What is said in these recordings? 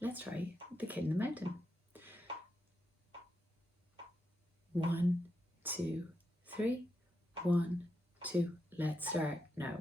Let's try The Kid in the Mountain. 1, 2, 3. 1, 2. Let's start now.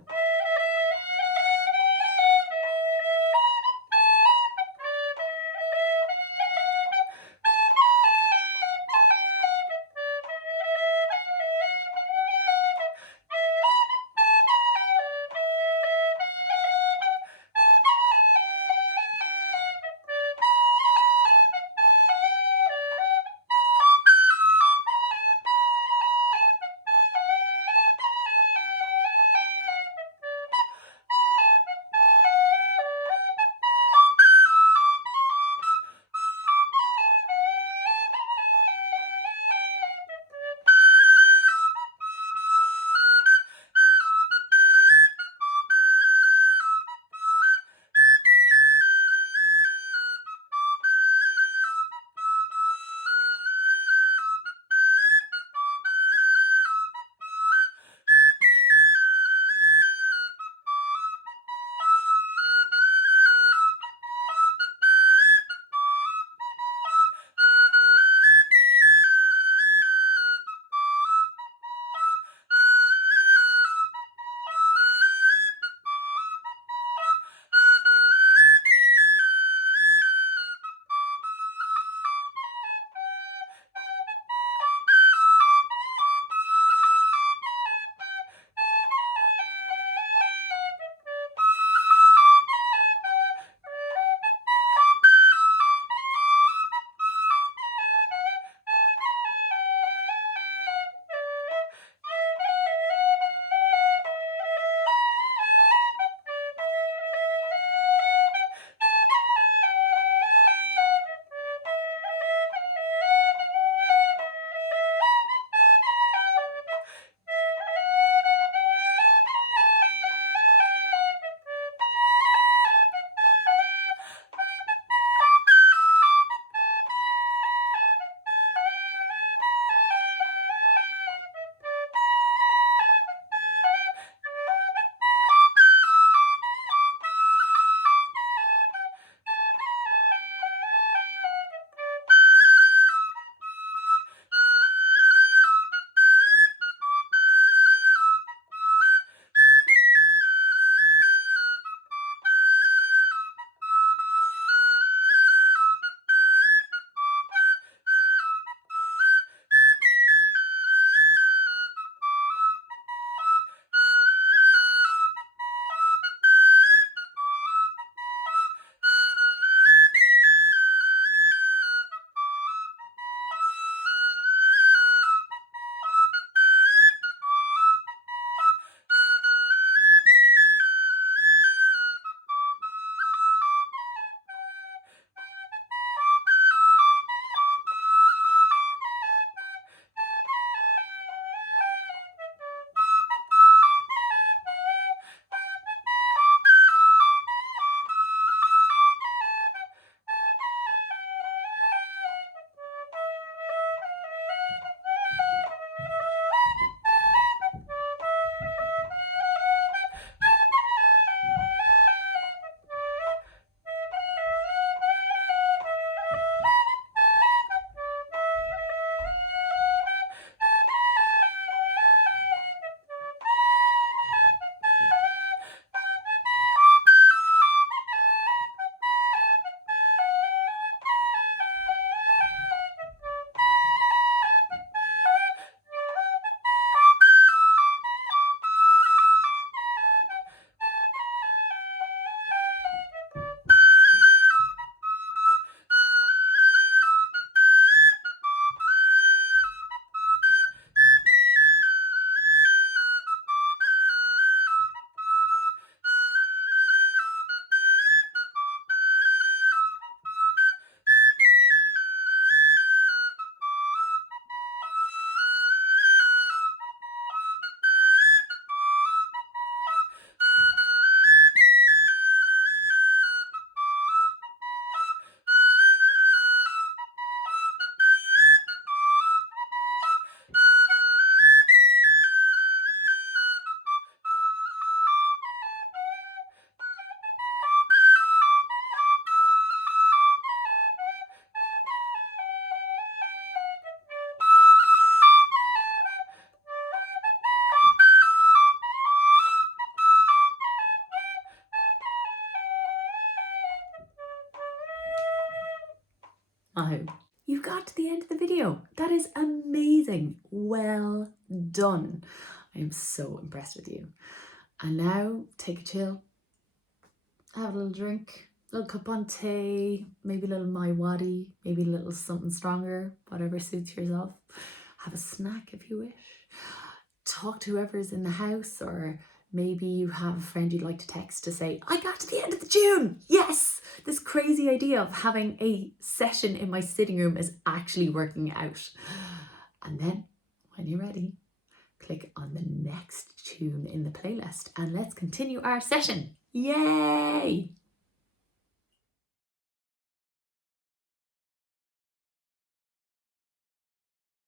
Mahu. You got to the end of the video. That is amazing. Well done. I am so impressed with you. And now take a chill, have a little drink, a little cup on tea, maybe a little mai wadi, maybe a little something stronger, whatever suits yourself. Have a snack if you wish. Talk to whoever's in the house, or maybe you have a friend you'd like to text to say, I got to the end of the tune. Yes, this crazy idea of having a session in my sitting room is actually working out. And then when you're ready, click on the next tune in the playlist and let's continue our session. Yay!